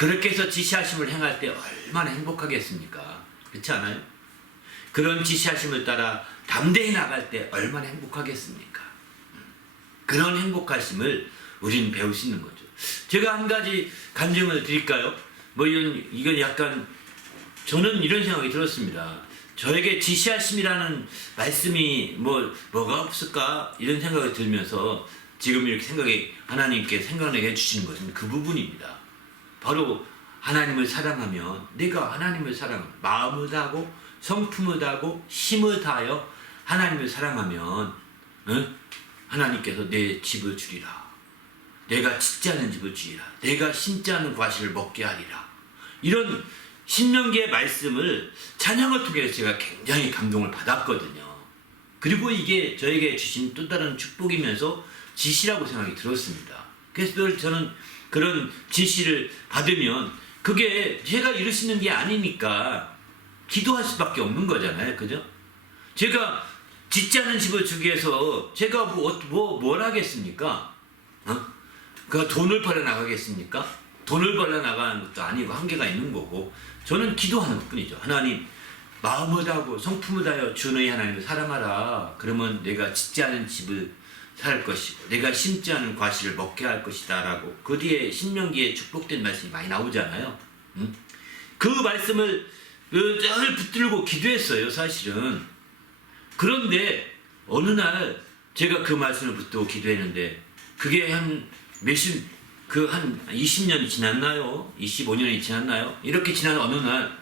그렇게 해서 지시하심을 행할 때 얼마나 행복하겠습니까? 그렇지 않아요? 그런 지시하심을 따라 담대히 나갈 때 얼마나 행복하겠습니까? 그런 행복하심을 우리는 배울 수 있는 거죠. 제가 한 가지 간증을 드릴까요? 이건 약간 저는 이런 생각이 들었습니다. 저에게 지시하심이라는 말씀이 뭐가 없을까? 이런 생각이 들면서 지금 이렇게 하나님께 생각나게 해주시는 것은 그 부분입니다. 바로 하나님을 사랑하면, 내가 하나님을 사랑하면, 마음을 다하고 성품을 다하고 힘을 다하여 하나님을 사랑하면, 하나님께서 내 집을 주리라. 내가 짓지 않은 집을 주리라. 내가 심지 않은 과실을 먹게 하리라. 이런 신명기의 말씀을 찬양을 통해서 제가 굉장히 감동을 받았거든요. 그리고 이게 저에게 주신 또 다른 축복이면서 지시라고 생각이 들었습니다. 그래서 늘 저는 그런 지시를 받으면 그게 제가 이룰 수 있는 게 아니니까 기도할 수밖에 없는 거잖아요. 그죠? 제가 짓지 않은 집을 주기 위해서 제가 뭘 하겠습니까? 그 돈을 벌어 나가겠습니까? 돈을 벌어 나가는 것도 아니고 한계가 있는 거고, 저는 기도하는 것 뿐이죠. 하나님, 마음을 다하고 성품을 다하여 주 너희 하나님을 사랑하라. 그러면 내가 짓지 않은 집을 살 것이고 내가 심지 않은 과실을 먹게 할 것이다 라고, 그 뒤에 신명기에 축복된 말씀이 많이 나오잖아요. 그 말씀을 늘 붙들고 기도했어요, 사실은. 그런데 어느 날 제가 그 말씀을 붙들고 기도했는데 그게 한 20년이 지났나요? 25년이 지났나요? 이렇게 지난 어느 날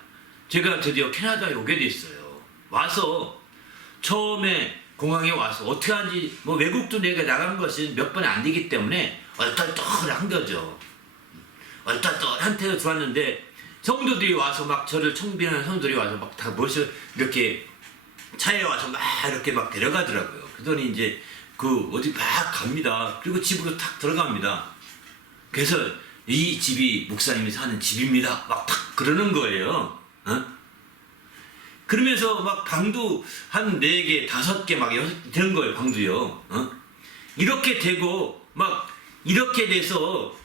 제가 드디어 캐나다에 오게 됐어요. 와서 처음에 공항에 와서 어떻게 하는지, 외국도 내가 나간 것은 몇 번이 안 되기 때문에 얼떨떨한 거죠. 얼떨떨한 태로 들어왔는데 성도들이 와서 막 저를 청빙하는 성도들이 와서 막 다 벌써 이렇게 차에 와서 막 이렇게 막 데려가더라고요. 그러더니 이제 어디 막 갑니다. 그리고 집으로 탁 들어갑니다. 그래서 이 집이 목사님이 사는 집입니다. 막 탁 그러는 거예요. 그러면서 막 방도 한 4개, 5개 막 되는 거예요, 방도요. 이렇게 되고, 막 이렇게 돼서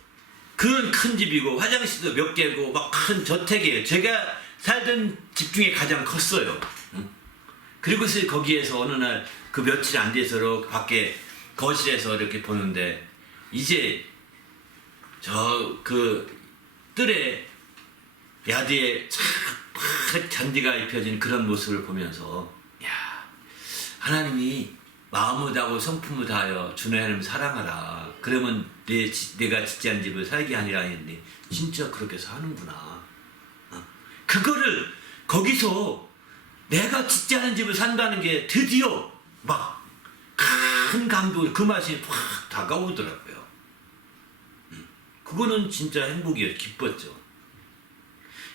그런 큰 집이고, 화장실도 몇 개고, 막 큰 저택이에요. 제가 살던 집 중에 가장 컸어요. 그리고서 거기에서 어느 날 그 며칠 안 돼서 밖에 거실에서 이렇게 보는데, 이제 뜰에 야드에 팍 잔디가 입혀진 그런 모습을 보면서, 하나님이 마음을 다하고 성품을 다하여 주 너희 하나님을 사랑하라. 그러면 내가 짓지 않은 집을 살게 하니라 했는데 진짜 그렇게 사는구나. 그거를 거기서 내가 짓지 않은 집을 산다는 게 드디어 막 큰 감동, 그 맛이 확 다가오더라고요. 그거는 진짜 행복이었죠. 기뻤죠.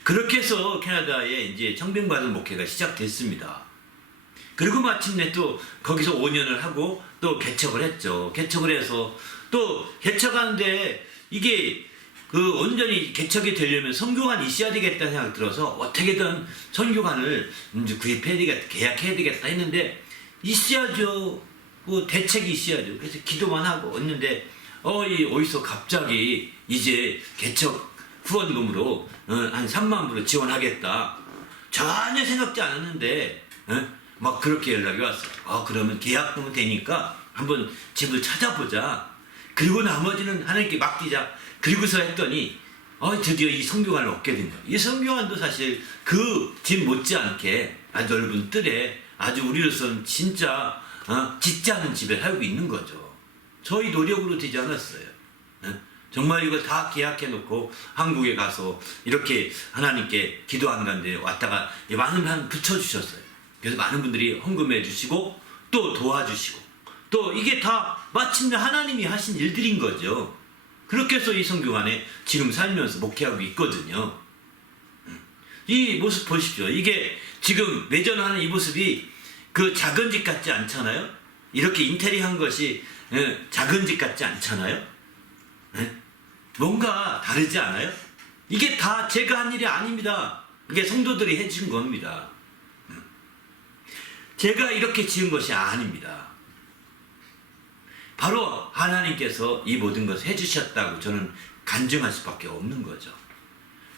그렇게 해서 캐나다에 이제 청빙받은 목회가 시작됐습니다. 그리고 마침내 또 거기서 5년을 하고 또 개척을 했죠. 개척을 해서 또 개척하는데 이게 온전히 개척이 되려면 선교관이 있어야 되겠다는 생각이 들어서 어떻게든 선교관을 이제 구입해야 되겠다, 계약해야 되겠다 했는데 있어야죠. 대책이 있어야죠. 그래서 기도만 하고 있는데 어디서 갑자기 이제 개척 후원금으로 한 3만 불을 지원하겠다. 전혀 생각지 않았는데 막 그렇게 연락이 왔어요. 그러면 계약금은 되니까 한번 집을 찾아보자. 그리고 나머지는 하나님께 맡기자. 그리고서 했더니 드디어 이 성교관을 얻게 된 거예요. 이 성교관도 사실 그 집 못지않게 아주 넓은 뜰에 아주 우리로서는 진짜 짓지 않은 집에 살고 있는 거죠. 저희 노력으로 되지 않았어요. 정말 이걸 다 계약해놓고 한국에 가서 이렇게 하나님께 기도한다는데 왔다가 많은 한 붙여주셨어요. 그래서 많은 분들이 헌금해 주시고 또 도와주시고 또 이게 다 마침내 하나님이 하신 일들인 거죠. 그렇게 해서 이 성교관에 지금 살면서 목회하고 있거든요. 이 모습 보십시오. 이게 지금 매전하는 이 모습이 그 작은 집 같지 않잖아요? 이렇게 인테리어한 것이 작은 집 같지 않잖아요? 뭔가 다르지 않아요? 이게 다 제가 한 일이 아닙니다. 이게 성도들이 해준 겁니다. 제가 이렇게 지은 것이 아닙니다. 바로 하나님께서 이 모든 것을 해주셨다고 저는 간증할 수밖에 없는 거죠.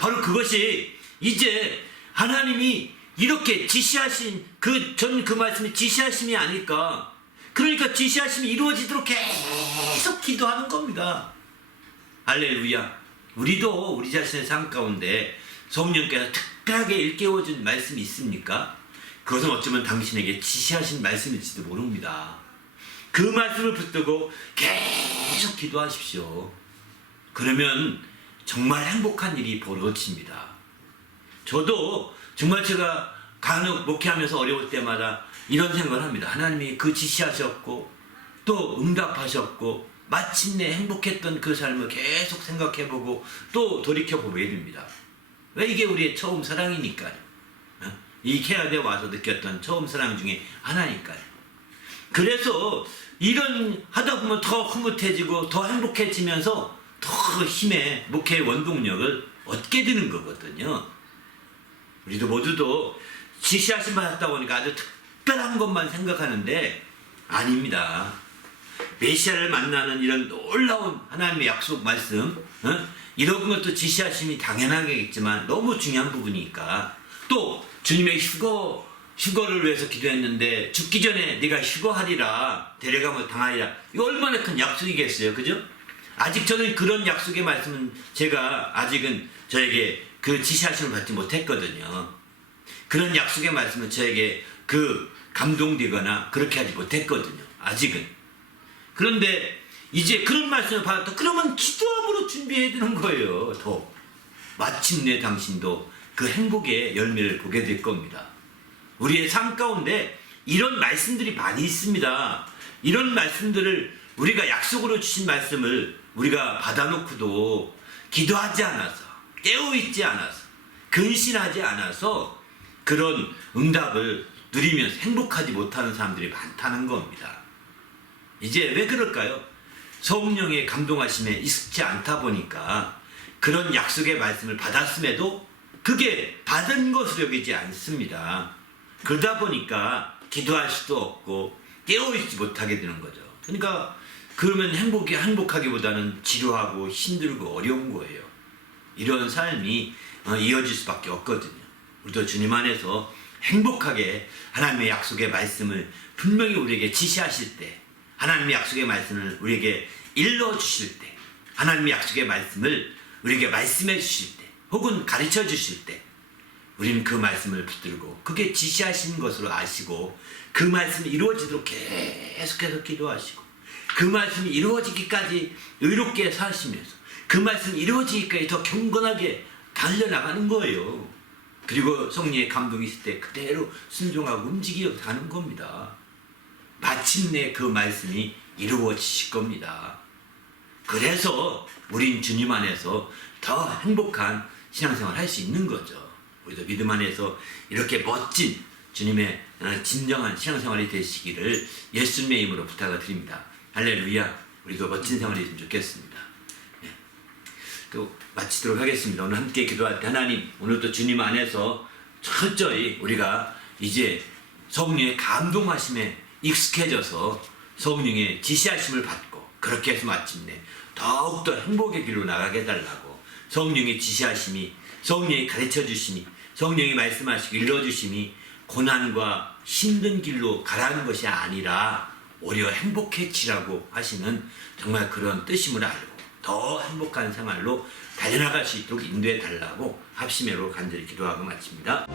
바로 그것이 이제 하나님이 이렇게 지시하신 전 그 말씀이 지시하심이 아닐까. 그러니까 지시하심이 이루어지도록 계속 기도하는 겁니다. 할렐루야. 우리도 우리 자신의 삶 가운데 성령께서 특별하게 일깨워준 말씀이 있습니까? 그것은 어쩌면 당신에게 지시하신 말씀일지도 모릅니다. 그 말씀을 붙들고 계속 기도하십시오. 그러면 정말 행복한 일이 벌어집니다. 저도 정말 제가 간혹 목회하면서 어려울 때마다 이런 생각을 합니다. 하나님이 그 지시하셨고 또 응답하셨고 마침내 행복했던 그 삶을 계속 생각해보고 또 돌이켜보게 됩니다. 왜? 이게 우리의 처음 사랑이니까요. 이 캐나다에 와서 느꼈던 처음 사랑 중에 하나니까요. 그래서 이런 하다 보면 더 흐뭇해지고 더 행복해지면서 더 힘의 목회의 원동력을 얻게 되는 거거든요. 우리도 모두도 지시하심 받았다 보니까 아주 특별한 것만 생각하는데 아닙니다. 메시아를 만나는 이런 놀라운 하나님의 약속 말씀, 이런 것도 지시하심이 당연하겠지만 너무 중요한 부분이니까 또 주님의 휴거를 위해서 기도했는데 죽기 전에 네가 휴거하리라 데려가면 당하리라. 이거 얼마나 큰 약속이겠어요, 그죠? 아직 저는 그런 약속의 말씀은 제가 아직은 저에게 그 지시하심을 받지 못했거든요. 그런 약속의 말씀은 저에게 감동되거나 그렇게 하지 못했거든요. 아직은. 그런데 이제 그런 말씀을 받았다. 그러면 기도함으로 준비해야 되는 거예요. 더. 마침내 당신도 그 행복의 열매를 보게 될 겁니다. 우리의 삶 가운데 이런 말씀들이 많이 있습니다. 이런 말씀들을 우리가 약속으로 주신 말씀을 우리가 받아놓고도 기도하지 않아서 깨어있지 않아서 근신하지 않아서 그런 응답을 누리면서 행복하지 못하는 사람들이 많다는 겁니다. 이제 왜 그럴까요? 성령의 감동하심에 익숙지 않다 보니까 그런 약속의 말씀을 받았음에도 그게 받은 것으로 여기지 않습니다. 그러다 보니까 기도할 수도 없고 깨어있지 못하게 되는 거죠. 그러니까 그러면 행복하기보다는 지루하고 힘들고 어려운 거예요. 이런 삶이 이어질 수밖에 없거든요. 우리도 주님 안에서 행복하게 하나님의 약속의 말씀을 분명히 우리에게 지시하실 때, 하나님의 약속의 말씀을 우리에게 일러주실 때, 하나님의 약속의 말씀을 우리에게 말씀해 주실 때, 혹은 가르쳐 주실 때 우리는 그 말씀을 붙들고 그게 지시하신 것으로 아시고 그 말씀이 이루어지도록 계속해서 기도하시고 그 말씀이 이루어지기까지 의롭게 사시면서 그 말씀이 이루어지기까지 더 경건하게 달려나가는 거예요. 그리고 성령의 감동이 있을 때 그대로 순종하고 움직여 가는 겁니다. 마침내 그 말씀이 이루어지실 겁니다. 그래서 우린 주님 안에서 더 행복한 신앙생활을 할 수 있는 거죠. 우리도 믿음 안에서 이렇게 멋진 주님의 진정한 신앙생활이 되시기를 예수님의 이름으로 부탁을 드립니다. 할렐루야. 우리도 멋진 생활이 됐으면 좋겠습니다. 네. 또 마치도록 하겠습니다. 오늘 함께 기도할 때 하나님, 오늘도 주님 안에서 철저히 우리가 이제 성령의 감동하심에 익숙해져서 성령의 지시하심을 받고 그렇게 해서 마침내 더욱더 행복의 길로 나가게 해달라고, 성령의 지시하심이, 성령이 가르쳐 주심이, 성령이 말씀하시고 일러주심이 고난과 힘든 길로 가라는 것이 아니라 오히려 행복해지라고 하시는 정말 그런 뜻임을 알고 더 행복한 생활로 달려나갈 수 있도록 인도해 달라고 합심으로 간절히 기도하고 마칩니다.